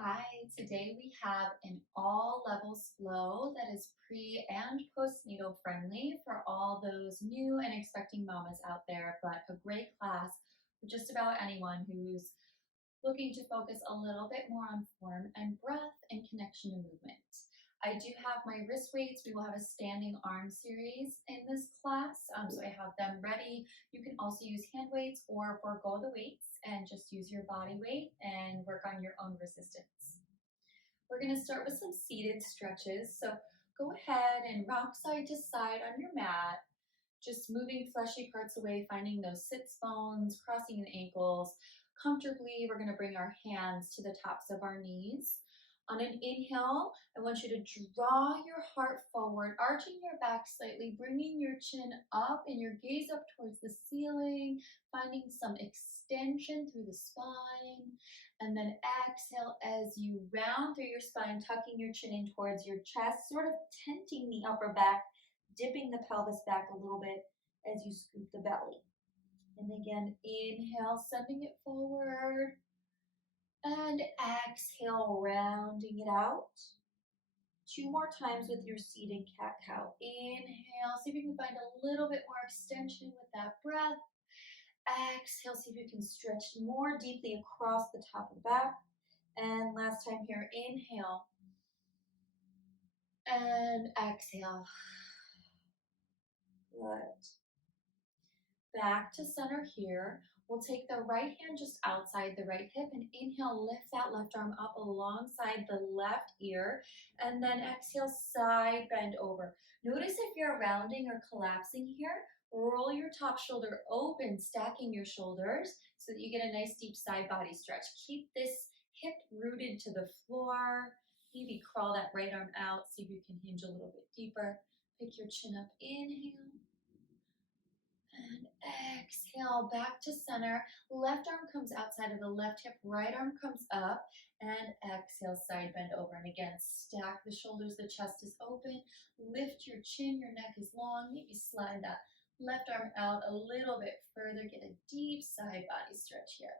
Hi, today we have an all levels flow that is pre and postnatal friendly for all those new and expecting mamas out there, but a great class for just about anyone who's looking to focus a little bit more on form and breath and connection and movement. I do have my wrist weights. We will have a standing arm series in this class, so I have them ready. You can also use hand weights or forego the weights and just use your body weight and work on your own resistance. We're going to start with some seated stretches. So go ahead and rock side to side on your mat, just moving fleshy parts away, finding those sits bones, crossing the ankles. Comfortably, we're going to bring our hands to the tops of our knees. On an inhale, I want you to draw your heart forward, arching your back slightly, bringing your chin up and your gaze up towards the ceiling, finding some extension through the spine. And then exhale as you round through your spine, tucking your chin in towards your chest, sort of tenting the upper back, dipping the pelvis back a little bit as you scoop the belly. And again, inhale, sending it forward. And exhale, rounding it out. Two more times with your seated cat-cow. Inhale, see if you can find a little bit more extension with that breath. Exhale, see if you can stretch more deeply across the top of the back. And last time here, inhale. And exhale. Good. Back to center here. We'll take the right hand just outside the right hip and inhale, lift that left arm up alongside the left ear, and then exhale, side bend over. Notice if you're rounding or collapsing here, roll your top shoulder open, stacking your shoulders so that you get a nice deep side body stretch. Keep this hip rooted to the floor. Maybe crawl that right arm out, see if you can hinge a little bit deeper. Pick your chin up, inhale. And exhale, back to center. Left arm comes outside of the left hip, right arm comes up, and exhale, side bend over. And again, stack the shoulders, the chest is open. Lift your chin, your neck is long. Maybe slide that left arm out a little bit further. Get a deep side body stretch here.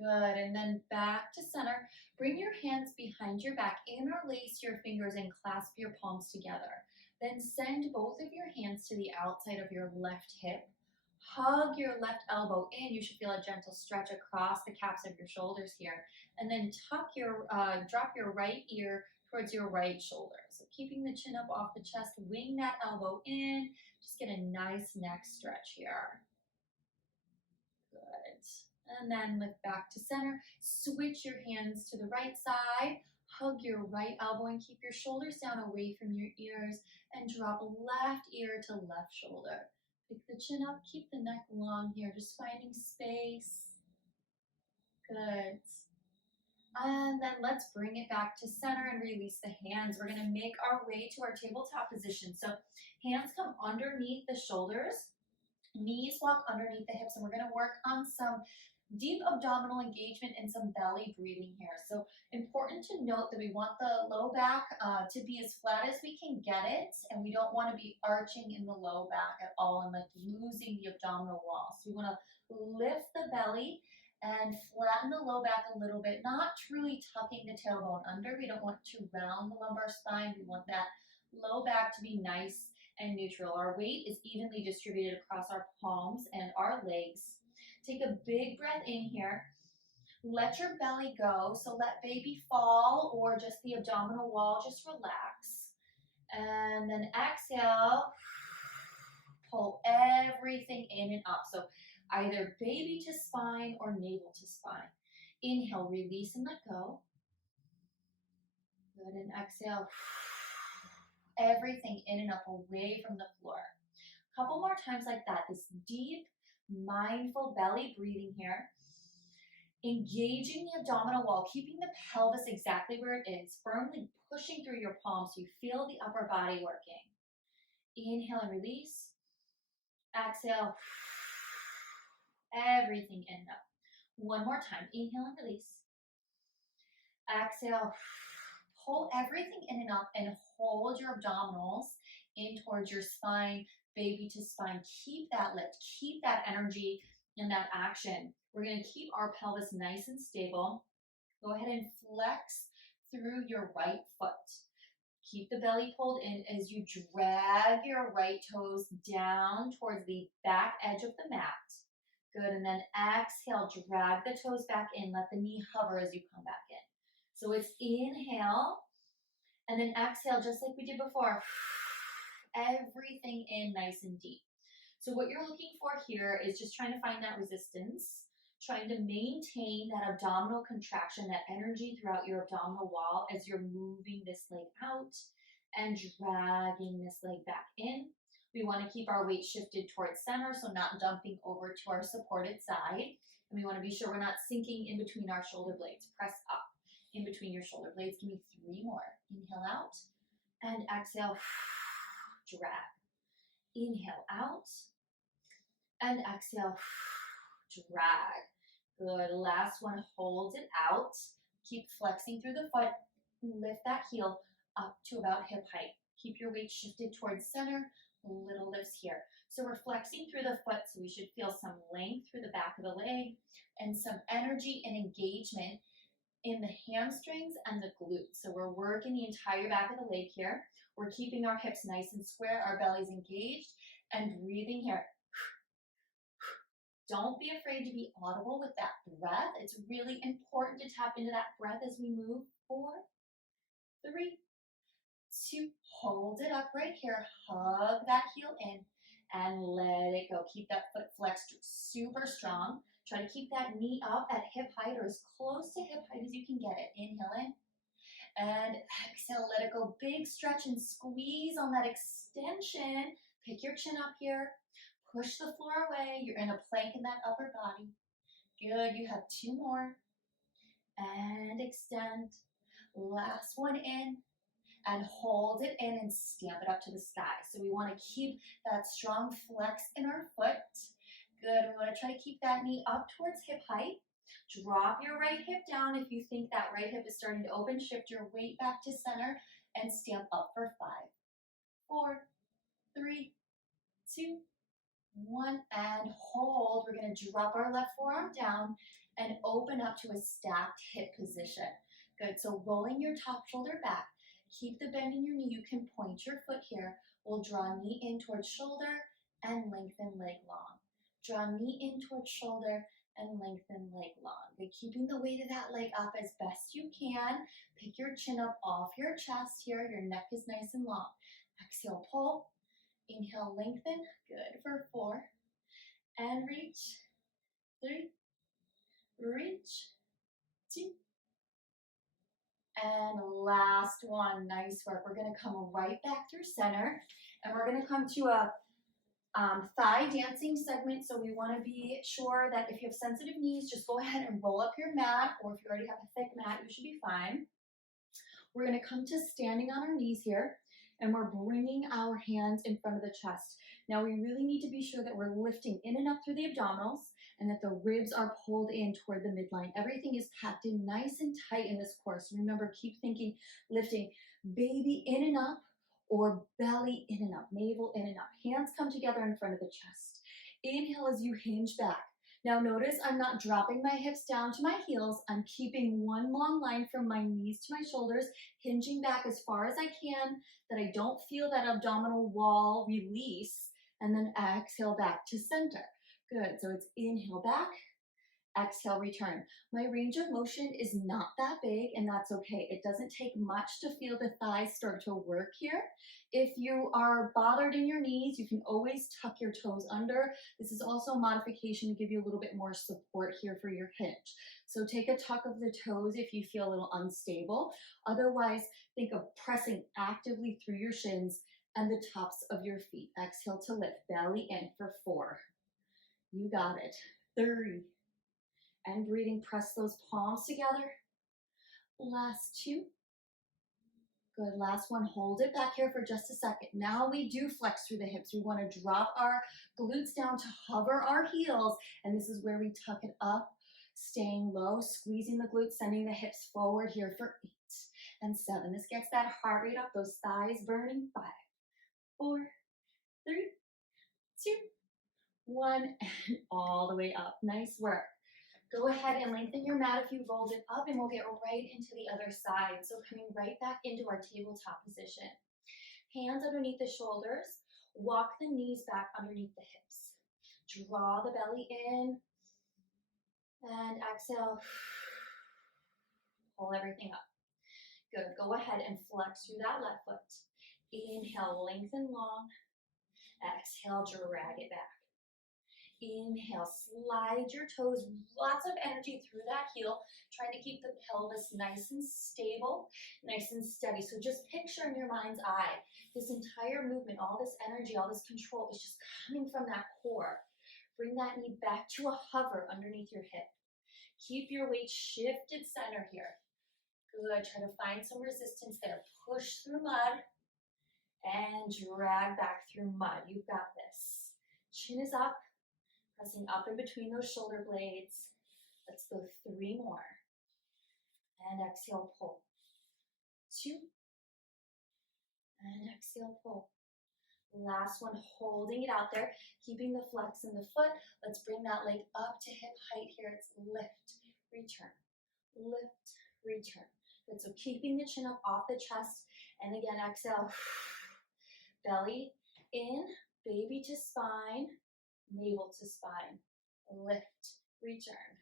Good, and then back to center. Bring your hands behind your back, interlace your fingers and clasp your palms together. Then send both of your hands to the outside of your left hip. Hug your left elbow in. You should feel a gentle stretch across the caps of your shoulders here. And then drop your right ear towards your right shoulder. So keeping the chin up off the chest, wing that elbow in. Just get a nice neck stretch here. Good. And then lift back to center. Switch your hands to the right side. Hug your right elbow and keep your shoulders down away from your ears and drop left ear to left shoulder. Pick the chin up, keep the neck long here, just finding space. Good. And then let's bring it back to center and release the hands. We're gonna make our way to our tabletop position. So hands come underneath the shoulders, knees walk underneath the hips, and we're gonna work on some deep abdominal engagement and some belly breathing here. So important to note that we want the low back to be as flat as we can get it, and we don't want to be arching in the low back at all and like losing the abdominal wall. So we want to lift the belly and flatten the low back a little bit, not truly tucking the tailbone under. We don't want to round the lumbar spine. We want that low back to be nice and neutral. Our weight is evenly distributed across our palms and our legs. Take a big breath in here. Let your belly go. So let baby fall or just the abdominal wall just relax. And then exhale. Pull everything in and up. So either baby to spine or navel to spine. Inhale, release and let go. Good, and exhale. Everything in and up away from the floor. A couple more times like that. This deep, mindful belly breathing here. Engaging the abdominal wall, keeping the pelvis exactly where it is, firmly pushing through your palms so you feel the upper body working. Inhale and release. Exhale. Everything in and up. One more time. Inhale and release. Exhale. Pull everything in and up and hold your abdominals in towards your spine, baby to spine. Keep that lift, keep that energy and that action. We're going to keep our pelvis nice and stable. Go ahead and flex through your right foot. Keep the belly pulled in as you drag your right toes down towards the back edge of the mat. Good, and then exhale, drag the toes back in, let the knee hover as you come back in. So it's inhale, and then exhale, just like we did before. Everything in nice and deep. So what you're looking for here is just trying to find that resistance, trying to maintain that abdominal contraction, that energy throughout your abdominal wall as you're moving this leg out and dragging this leg back in. We want to keep our weight shifted towards center, so not dumping over to our supported side. And we want to be sure we're not sinking in between our shoulder blades. Press up in between your shoulder blades. Give me 3 more. Inhale out and exhale, drag. Inhale out and exhale, drag. Good, last one, hold it out. Keep flexing through the foot. Lift that heel up to about hip height. Keep your weight shifted towards center. Little lifts here. So we're flexing through the foot, so we should feel some length through the back of the leg and some energy and engagement in the hamstrings and the glutes. So we're working the entire back of the leg here. We're keeping our hips nice and square, our bellies engaged, and breathing here. Don't be afraid to be audible with that breath. It's really important to tap into that breath as we move. 4, 3, 2, hold it up right here. Hug that heel in and let it go. Keep that foot flexed super strong. Try to keep that knee up at hip height or as close to hip height as you can get it. Inhale in and exhale, let it go. Big stretch and squeeze on that extension. Pick your chin up here. Push the floor away. You're in a plank in that upper body. Good, you have 2 more. And extend. Last one in. And hold it in and stamp it up to the sky. So we want to keep that strong flex in our foot. Good, we want to try to keep that knee up towards hip height. Drop your right hip down if you think that right hip is starting to open. Shift your weight back to center and stamp up for 5, 4, 3, 2, 1, and hold. We're going to drop our left forearm down and open up to a stacked hip position. Good, so rolling your top shoulder back. Keep the bend in your knee. You can point your foot here. We'll draw knee in towards shoulder and lengthen leg long. Draw knee in towards shoulder and lengthen leg long. Good, keeping the weight of that leg up as best you can. Pick your chin up off your chest here. Your neck is nice and long. Exhale, pull. Inhale, lengthen. Good for 4. And reach. 3. Reach. 2. And last one. Nice work. We're going to come right back through center. And we're going to come to a thigh dancing segment. So we want to be sure that if you have sensitive knees, just go ahead and roll up your mat. Or if you already have a thick mat, you should be fine. We're going to come to standing on our knees here. And we're bringing our hands in front of the chest. Now we really need to be sure that we're lifting in and up through the abdominals and that the ribs are pulled in toward the midline. Everything is packed in nice and tight in this core. So remember, keep thinking, lifting baby in and up or belly in and up, navel in and up. Hands come together in front of the chest. Inhale as you hinge back. Now notice I'm not dropping my hips down to my heels. I'm keeping one long line from my knees to my shoulders, hinging back as far as I can, that I don't feel that abdominal wall release, and then exhale back to center. Good, so it's inhale back, exhale, return. My range of motion is not that big, and that's okay. It doesn't take much to feel the thighs start to work here. If you are bothered in your knees, you can always tuck your toes under. This is also a modification to give you a little bit more support here for your hinge. So take a tuck of the toes if you feel a little unstable. Otherwise, think of pressing actively through your shins and the tops of your feet. Exhale to lift, belly in for 4. You got it. 3. And breathing, press those palms together. Last 2. Good, last one, hold it back here for just a second. Now we do flex through the hips. We want to drop our glutes down to hover our heels, and this is where we tuck it up, staying low, squeezing the glutes, sending the hips forward here for 8 and 7. This gets that heart rate up, those thighs burning. 5, 4, 3, 2, 1, and all the way up. Nice work. Go ahead and lengthen your mat if you rolled it up, and we'll get right into the other side. So coming right back into our tabletop position. Hands underneath the shoulders. Walk the knees back underneath the hips. Draw the belly in. And exhale. Pull everything up. Good. Go ahead and flex through that left foot. Inhale, lengthen long. Exhale, drag it back. Inhale, slide your toes, lots of energy through that heel, trying to keep the pelvis nice and stable, nice and steady. So just picture in your mind's eye, this entire movement, all this energy, all this control is just coming from that core. Bring that knee back to a hover underneath your hip. Keep your weight shifted center here. Good, try to find some resistance there. Push through mud and drag back through mud. You've got this. Chin is up. Pressing up in between those shoulder blades. Let's go 3 more. And exhale, pull. 2. And exhale, pull. Last one, holding it out there, keeping the flex in the foot. Let's bring that leg up to hip height here. It's lift, return, lift, return. Good, so keeping the chin up off the chest. And again, exhale. Belly in, baby to spine. Navel to spine, lift, return,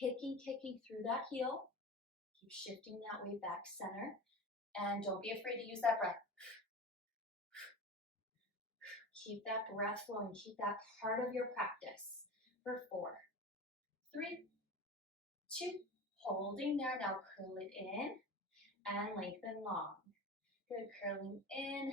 kicking through that heel. Keep shifting that way back center, and don't be afraid to use that breath. Keep that breath flowing, keep that part of your practice for 4, 3, 2, holding there. Now curl it in and lengthen long. Good, curling in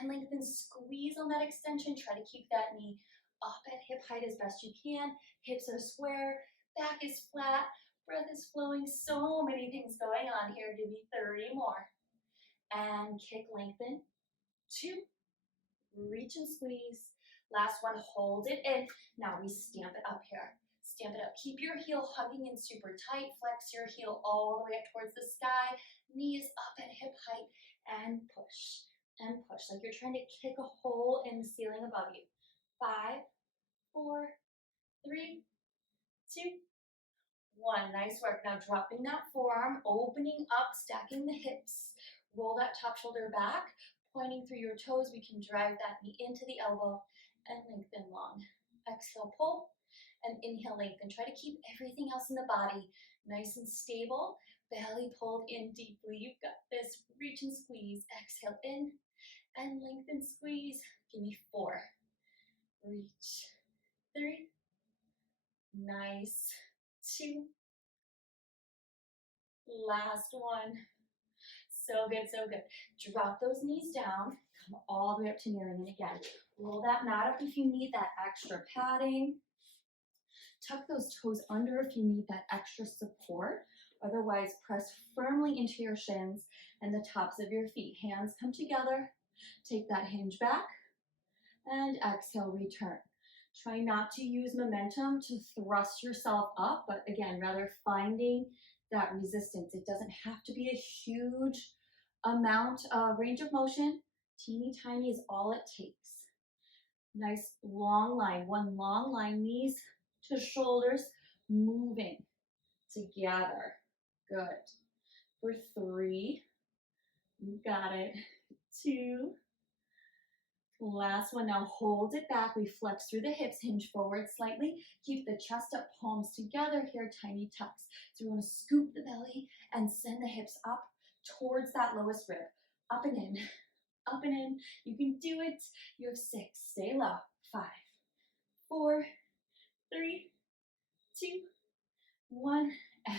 and lengthen, squeeze on that extension. Try to keep that knee up at hip height as best you can. Hips are square, back is flat, breath is flowing. So many things going on here. Give me 30 more. And kick, lengthen. 2, reach and squeeze. Last one, hold it in. Now we stamp it up here. Stamp it up. Keep your heel hugging in super tight. Flex your heel all the way up towards the sky. Knees up at hip height and push. And push, like you're trying to kick a hole in the ceiling above you. 5, 4, 3, 2, 1. Nice work. Now dropping that forearm, opening up, stacking the hips. Roll that top shoulder back, pointing through your toes. We can drag that knee into the elbow and lengthen long. Exhale, pull, and inhale, lengthen. Try to keep everything else in the body nice and stable. Belly pulled in deeply. You've got this. Reach and squeeze. Exhale in. And lengthen, squeeze. Give me 4. Reach. 3. Nice. 2. Last one. So good, so good. Drop those knees down. Come all the way up to kneeling. And again, roll that mat up if you need that extra padding. Tuck those toes under if you need that extra support. Otherwise, press firmly into your shins and the tops of your feet. Hands come together. Take that hinge back and exhale, return. Try not to use momentum to thrust yourself up, but again, rather finding that resistance. It doesn't have to be a huge amount of range of motion. Teeny tiny is all it takes. Nice long line, one long line, knees to shoulders, moving together. Good. For 3, you got it. 2, last one. Now hold it back. We flex through the hips, hinge forward slightly. Keep the chest up, palms together here, tiny tucks. So we want to scoop the belly and send the hips up towards that lowest rib. Up and in, up and in. You can do it. You have 6. Stay low. 5, 4, 3, 2, 1,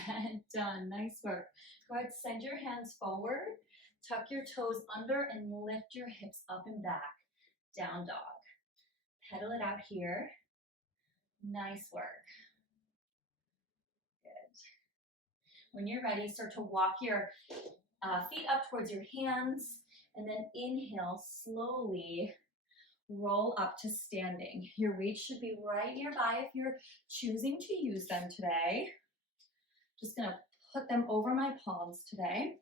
and done. Nice work. Go ahead, send your hands forward. Tuck your toes under and lift your hips up and back. Down dog. Pedal it out here. Nice work. Good. When you're ready, start to walk your feet up towards your hands, and then inhale, slowly roll up to standing. Your weights should be right nearby if you're choosing to use them today. Just gonna put them over my palms today.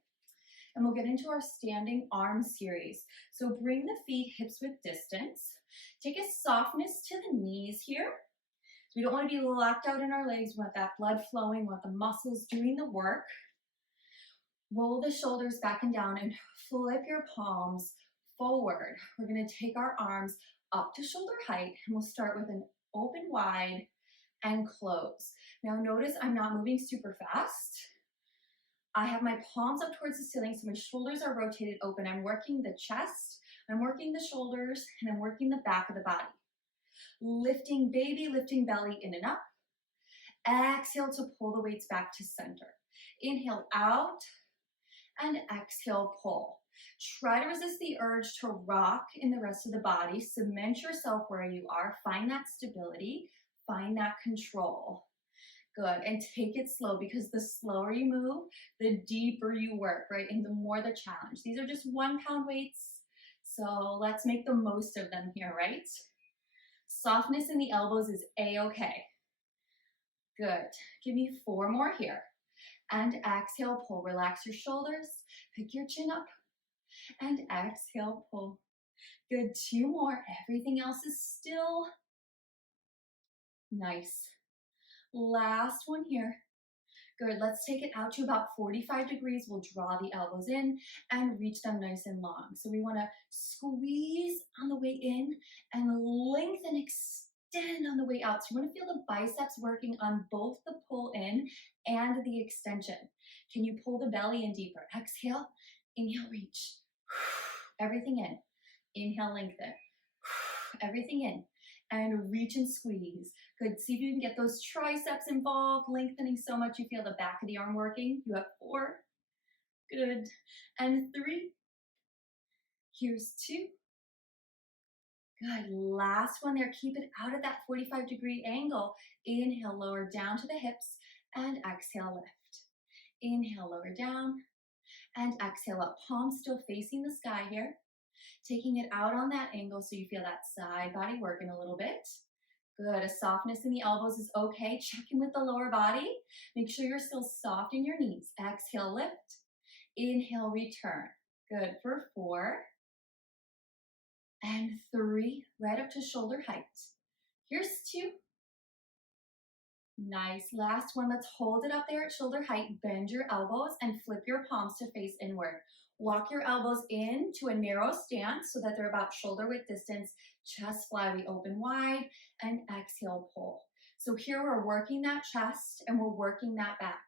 And we'll get into our standing arm series. So bring the feet hips width distance. Take a softness to the knees here. So we don't want to be locked out in our legs. We want that blood flowing. We want the muscles doing the work. Roll the shoulders back and down and flip your palms forward. We're going to take our arms up to shoulder height, and we'll start with an open wide and close. Now notice I'm not moving super fast. I have my palms up towards the ceiling, so my shoulders are rotated open. I'm working the chest, I'm working the shoulders, and I'm working the back of the body. Lifting baby, lifting belly in and up. Exhale to pull the weights back to center. Inhale out and exhale, pull. Try to resist the urge to rock in the rest of the body. Cement yourself where you are. Find that stability. Find that control. Good, and take it slow, because the slower you move, the deeper you work, right? And the more the challenge. These are just 1 pound weights, so let's make the most of them here, right? Softness in the elbows is a-okay. Good, give me 4 more here. And exhale, pull, relax your shoulders, pick your chin up, and exhale, pull. Good, 2 more, everything else is still. Nice. Last one here. Good, let's take it out to about 45 degrees. We'll draw the elbows in and reach them nice and long. So we wanna squeeze on the way in and lengthen, extend on the way out. So you wanna feel the biceps working on both the pull in and the extension. Can you pull the belly in deeper? Exhale, inhale, reach. Everything in. Inhale, lengthen. Everything in. And reach and squeeze. Good, see if you can get those triceps involved, lengthening so much you feel the back of the arm working. You have 4, good, and 3. Here's 2. Good, last one there. Keep it out of that 45-degree angle. Inhale, lower down to the hips, and exhale, lift. Inhale, lower down, and exhale up. Palms still facing the sky here. Taking it out on that angle so you feel that side body working a little bit. Good, a softness in the elbows is okay. Check in with the lower body. Make sure you're still soft in your knees. Exhale, lift. Inhale, return. Good, for 4. And 3, right up to shoulder height. Here's 2. Nice, last one. Let's hold it up there at shoulder height. Bend your elbows and flip your palms to face inward. Walk your elbows in to a narrow stance so that they're about shoulder width distance. Chest fly, we open wide, and exhale, pull. So here we're working that chest and we're working that back.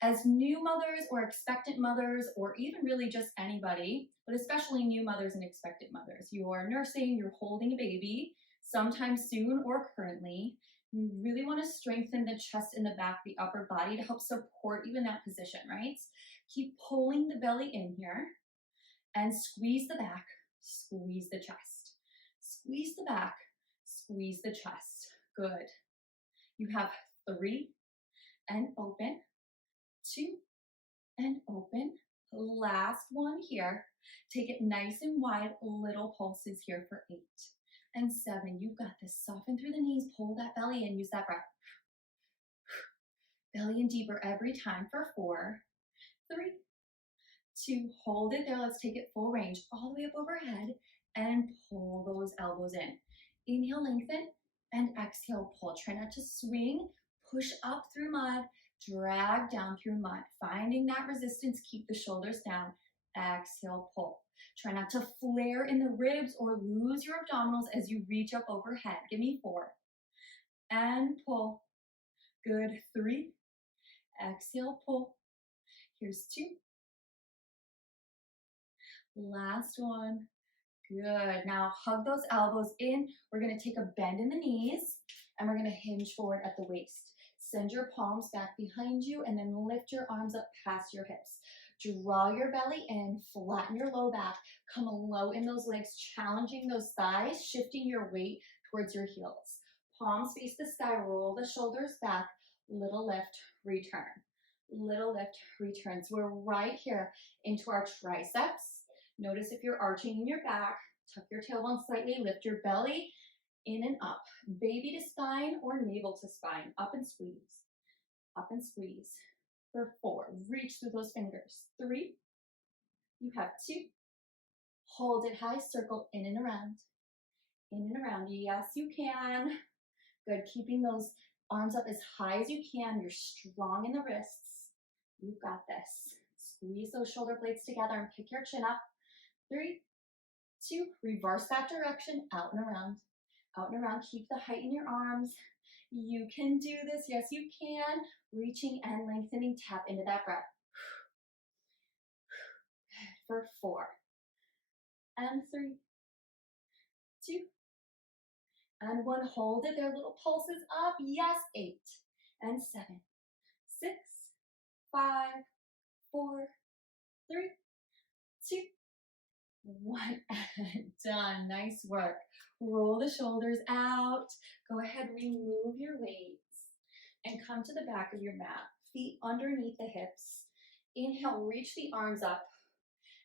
As new mothers or expectant mothers, or even really just anybody, but especially new mothers and expectant mothers, you are nursing, you're holding a baby, sometime soon or currently, you really want to strengthen the chest and the back, the upper body, to help support even that position, right? Keep pulling the belly in here and squeeze the back, squeeze the chest. Squeeze the back, squeeze the chest. Good. You have 3 and open, 2 and open. Last one here. Take it nice and wide, little pulses here for 8 and 7. You've got this. Soften through the knees, pull that belly in, use that breath. Belly in deeper every time for 4, 3, 2, hold it there. Let's take it full range, all the way up overhead, and pull those elbows in. Inhale, lengthen, and exhale, pull. Try not to swing, push up through mud, drag down through mud. Finding that resistance, keep the shoulders down. Exhale, pull. Try not to flare in the ribs or lose your abdominals as you reach up overhead. Give me 4. And pull. Good, 3. Exhale, pull. Here's 2. Last one. Good. Now hug those elbows in. We're going to take a bend in the knees and we're going to hinge forward at the waist. Send your palms back behind you and then lift your arms up past your hips. Draw your belly in, flatten your low back, come low in those legs, challenging those thighs, shifting your weight towards your heels. Palms face the sky, roll the shoulders back, little lift, return. Little lift, return. So we're right here into our triceps. Notice if you're arching in your back, tuck your tailbone slightly, lift your belly in and up. Baby to spine or navel to spine. Up and squeeze. Up and squeeze. For 4, reach through those fingers. 3, you have 2. Hold it high, circle in and around. In and around, yes you can. Good, keeping those arms up as high as you can. You're strong in the wrists. You've got this. Squeeze those shoulder blades together and pick your chin up. 3, 2, reverse that direction, out and around. Out and around, keep the height in your arms. You can do this, yes you can. Reaching and lengthening, tap into that breath. For 4, and 3, 2, and 1. Hold it there, little pulses up, yes, 8, and 7, 6, 5, 4, 3, 2, 1, and done. Nice work. Roll the shoulders out. Go ahead, remove your weights and come to the back of your mat. Feet underneath the hips. Inhale, reach the arms up.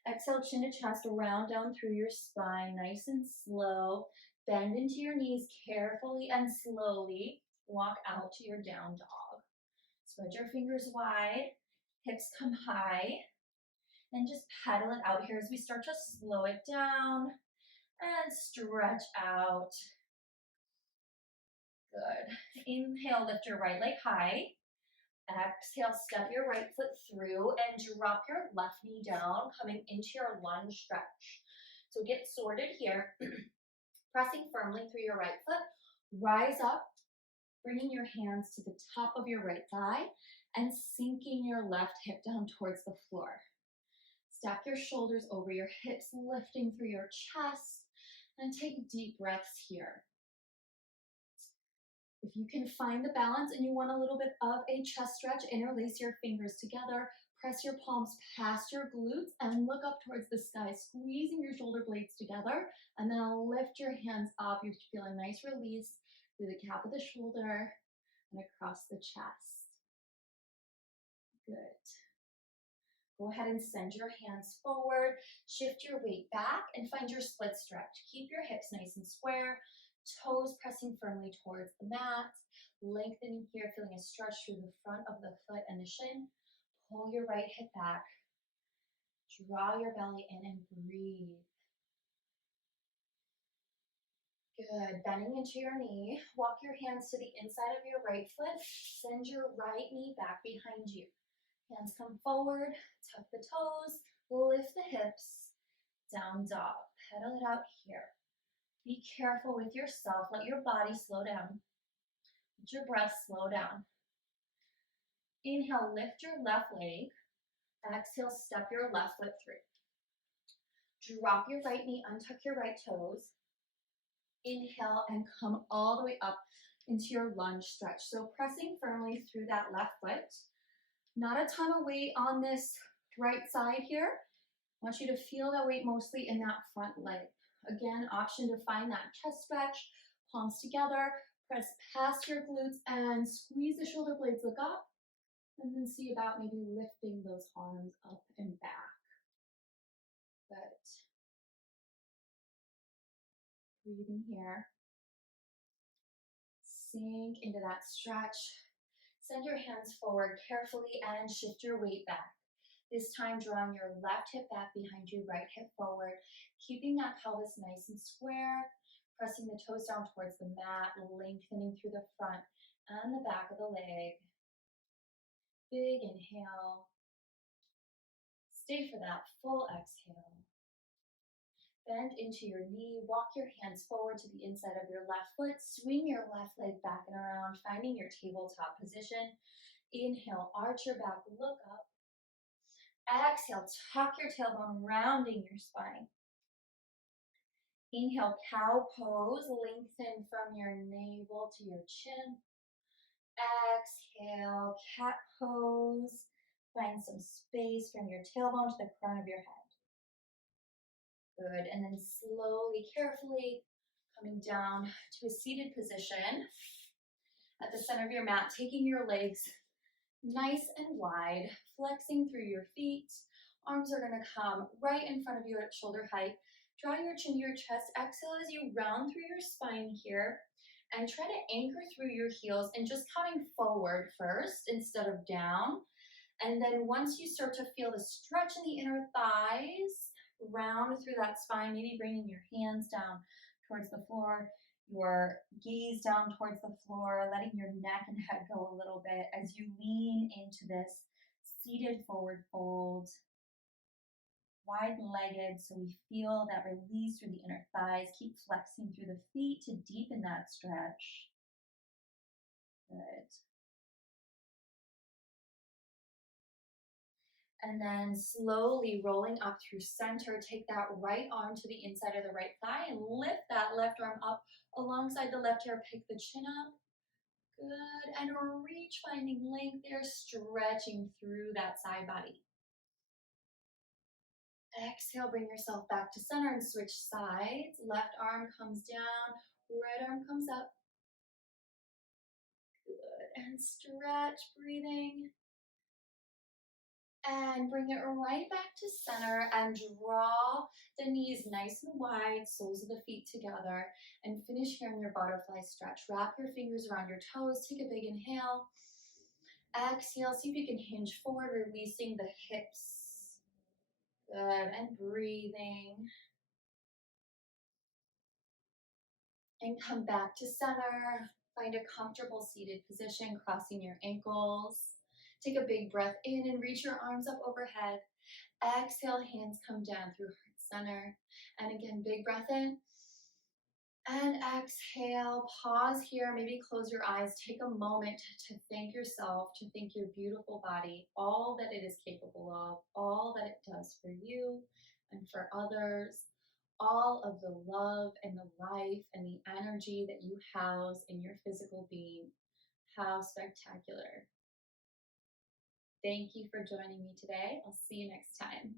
Exhale, chin to chest, round down through your spine, nice and slow. Bend into your knees carefully and slowly. Walk out to your down dog. Spread your fingers wide, hips come high, and just pedal it out here as we start to slow it down and stretch out. Good. Inhale, lift your right leg high. Exhale, step your right foot through and drop your left knee down, coming into your lunge stretch. So get sorted here, pressing firmly through your right foot. Rise up, bringing your hands to the top of your right thigh and sinking your left hip down towards the floor. Stack your shoulders over your hips, lifting through your chest, and take deep breaths here. If you can find the balance and you want a little bit of a chest stretch, interlace your fingers together, press your palms past your glutes, and look up towards the sky, squeezing your shoulder blades together, and then lift your hands up. You feel a nice release through the cap of the shoulder and across the chest. Good. Go ahead and send your hands forward, shift your weight back, and find your split stretch. Keep your hips nice and square, toes pressing firmly towards the mat, lengthening here, feeling a stretch through the front of the foot and the shin. Pull your right hip back, draw your belly in and breathe. Good, bending into your knee, walk your hands to the inside of your right foot, send your right knee back behind you. Hands come forward, tuck the toes, lift the hips, down dog. Pedal it out here. Be careful with yourself. Let your body slow down. Let your breath slow down. Inhale, lift your left leg. Exhale, step your left foot through. Drop your right knee, untuck your right toes. Inhale and come all the way up into your lunge stretch. So pressing firmly through that left foot. Not a ton of weight on this right side here. I want you to feel that weight mostly in that front leg. Again, option to find that chest stretch, palms together, press past your glutes and squeeze the shoulder blades, look up, and then see about maybe lifting those arms up and back. Good. Breathing here. Sink into that stretch. Send your hands forward carefully and shift your weight back. This time, drawing your left hip back behind you, right hip forward, keeping that pelvis nice and square, pressing the toes down towards the mat, lengthening through the front and the back of the leg. Big inhale. Stay for that full exhale. Bend into your knee, walk your hands forward to the inside of your left foot, swing your left leg back and around, finding your tabletop position. Inhale, arch your back, look up. Exhale, tuck your tailbone, rounding your spine. Inhale, cow pose, lengthen from your navel to your chin. Exhale, cat pose. Find some space from your tailbone to the crown of your head. Good, and then slowly, carefully coming down to a seated position at the center of your mat, taking your legs nice and wide, flexing through your feet. Arms are gonna come right in front of you at shoulder height. Draw your chin to your chest. Exhale as you round through your spine here and try to anchor through your heels and just coming forward first instead of down. And then once you start to feel the stretch in the inner thighs, round through that spine, maybe bringing your hands down towards the floor. your gaze down towards the floor, letting your neck and head go a little bit as you lean into this seated forward fold, wide-legged, so we feel that release through the inner thighs. Keep flexing through the feet to deepen that stretch. Good. And then slowly rolling up through center, take that right arm to the inside of the right thigh and lift that left arm up alongside the left ear. Pick the chin up. Good. And reach, finding length there, stretching through that side body. Exhale, bring yourself back to center and switch sides. Left arm comes down, right arm comes up. Good. And stretch, breathing. And bring it right back to center and draw the knees nice and wide, soles of the feet together, and finish here in your butterfly stretch. Wrap your fingers around your toes, take a big inhale. Exhale, see if you can hinge forward, releasing the hips. Good, and breathing. And come back to center. Find a comfortable seated position, crossing your ankles. Take a big breath in and reach your arms up overhead. Exhale, hands come down through heart center. And again, big breath in. And exhale, pause here, maybe close your eyes. Take a moment to thank yourself, to thank your beautiful body, all that it is capable of, all that it does for you and for others, all of the love and the life and the energy that you house in your physical being. How spectacular. Thank you for joining me today. I'll see you next time.